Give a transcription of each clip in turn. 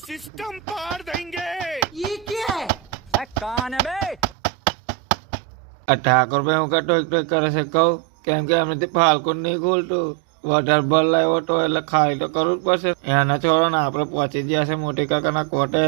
System पार देंगे। ये क्या है? कान है बे। ઠાકોર ભાઈ હું ટોક ટોક કરે છે કહું કેમ કે એમનેથી ફાલ્કુન નહીં ખોલતું વોટર બોલ લાવ્યો તો એટલે ખાલી તો કરવું જ પડશે એના છોડો ને આપણે પહોંચી ગયા છે મોટી કાકાના કોટે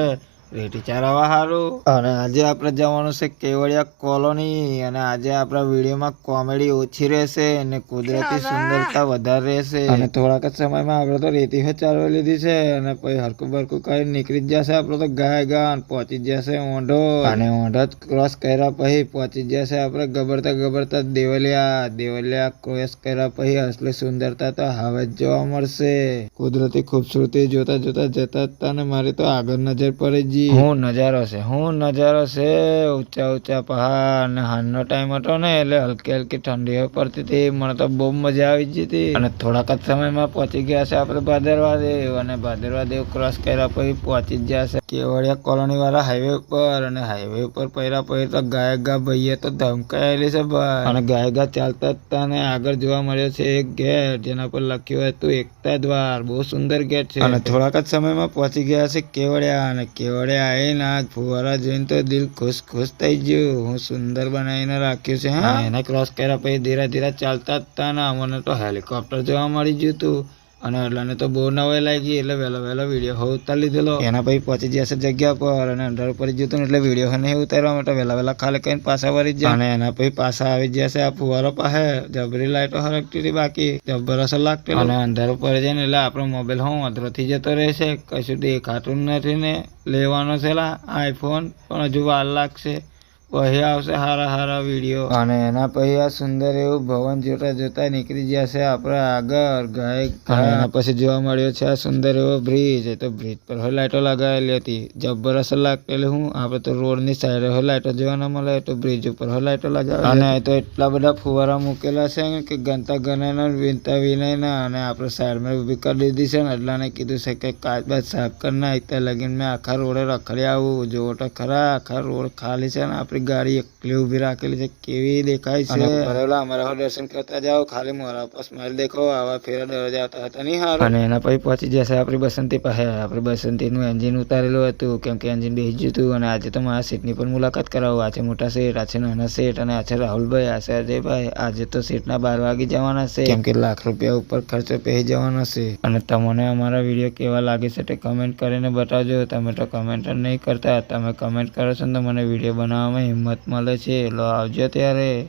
રેટી ચારવા સારું અને આજે આપણે જવાનું છે કેવડિયા કોલોની અને આજે આપણા વિડીયોમાં કોમેડી ઓછી રહેશે અને કુદરતી સુંદરતા વધારે રહેશે અને થોડાક જ સમયમાં આપણે તો રેતી ચાલવા લીધી છે અને પછી હરકું બરકું કરી નીકળી જ જશે આપણે તો ગાય ગાન પહોંચી જશે ઓંઢો અને ઓંઢો ક્રોસ કર્યા પછી પહોંચી જશે આપણે ગબડતા દેવલિયા ક્રોસ કર્યા પછી અસલી સુંદરતા તો હવે જ જોવા મળશે કુદરતી ખૂબસૂરતી જોતા જોતા જતા હતા ને મારી તો આગળ નજર પડી ગઈ હું નજારો છે ઊંચા પહાડ ને હાલનો ટાઈમ હતો ને એટલે હલકી હલકી ઠંડી પડતી હતી મને તો બહુ મજા આવી ગઈ હતી અને થોડાક જ સમયમાં પહોંચી ગયા છે આપણે ભાદરવા અને ભાદરવા ક્રોસ કર્યા પછી પહોંચી જ ગયા છે કેવડિયા કોલોની વાળા હાઈવે ઉપર અને હાઈવે ઉપર પહેરા પછી તો ગાયગા ભાઈએ તો ધમકાયેલી છે ભાઈ અને ગાયગા ચાલતા હતા ને આગળ જોવા મળ્યો છે એક ગેટ જેના પર લખ્યું હતું એકતા દ્વાર બહુ સુંદર ગેટ છે અને થોડાક જ સમયમાં પહોંચી ગયા છે કેવડિયા અને કેવડિયા આવીને ફુવારા જોઈને તો દિલ ખુશ થઈ ગયું હું સુંદર બનાવીને રાખ્યું છે હા એને ક્રોસ કર્યા પછી ધીરે ધીરે ચાલતા હતા ને અમને તો હેલિકોપ્ટર જોવા મળી ગયું હતું અને એટલાને તો બહુ નવાઈ લાગી એટલે વહેલો વિડીયો હવે ઉતારી લીધેલો એના પછી પહોંચી જશે જગ્યા પર અને અંધાર પડી ગયું હતું એટલે વિડીયો નહીં ઉતારવા માટે વહેલા ખાલી કઈને પાછા વળી જાય અને એના પછી પાછા આવી જશે આ ફુવારો પાસે જબરી લાઈટો હરકતી હતી બાકી જબર અસર લાગતી અને અંધારું પડી જાય ને એટલે આપણો મોબાઈલ હું અંધરો થઈ જતો રહેશે કશું દેખાતું નથી ને લેવાનો છે આઈફોન પણ હજુ વાર લાગશે પછી આવશે હારા વિડીયો અને એના પછી આ સુંદર એવું ભવન જોતા નીકળી જશે આપણે આગળ ગાય એના પછી જોવા મળ્યો છે આ સુંદર એવો બ્રિજ એ તો બ્રિજ પર હોય લાઈટો લગાવેલી હતી જબર અસર લાગતી એટલે હું આપણે તો રોડ ની સાઈડે હોય લાઈટો જોવા ના મળે તો બ્રિજ ઉપર હોય લાઈટો લગાવે અને તો એટલા બધા ફુવારા મૂકેલા છે કે ગણતા ગણાના વિનતા વિનયના અને આપણે સાઈડમાં ઉભી કરી દીધી છે ને એટલાને કીધું છે કે કાચ બાદ સાફ કરી નાખ ત્યાં લગીને મેં આખા રોડે રખડી આવું જોવો તો ખરા આખા રોડ ખાલી છે ને આપણી ગાડી એકલી ઉભી રાખેલી છે કેવી દેખાય છે અમારા દર્શન કરતા જાઓ ખાલી મોરા પર સ્માઈલ દેખો આવા ફેરા દરવાજા આવતા હતા નહીં હારું અને એના પછી પહોંચી જશે આપણી બસંતી પાસે આપણી બસંતીનું એન્જિન ઉતારેલું હતું કેમ કે એન્જિન બેસી ગયું હતું અને આજે તો મારા સીટની પણ મુલાકાત કરાવું આ છે મોટા સેટ આ છે નાના સેટ અને આ છે રાહુલભાઈ આ છે અજયભાઈ આજે તો સીટના 12 વાગે જવાના છે કેમ કે લાખ રૂપિયા ઉપર ખર્ચો પહેરી જવાનો છે અને તમને અમારા વિડીયો કેવા લાગે છે તે કમેન્ટ કરીને બતાવજો તમે તો કમેન્ટ નહીં કરતા તમે કમેન્ટ કરો છો તો મને વિડીયો બનાવવામાં હિંમત મળે છે લો આવજો ત્યારે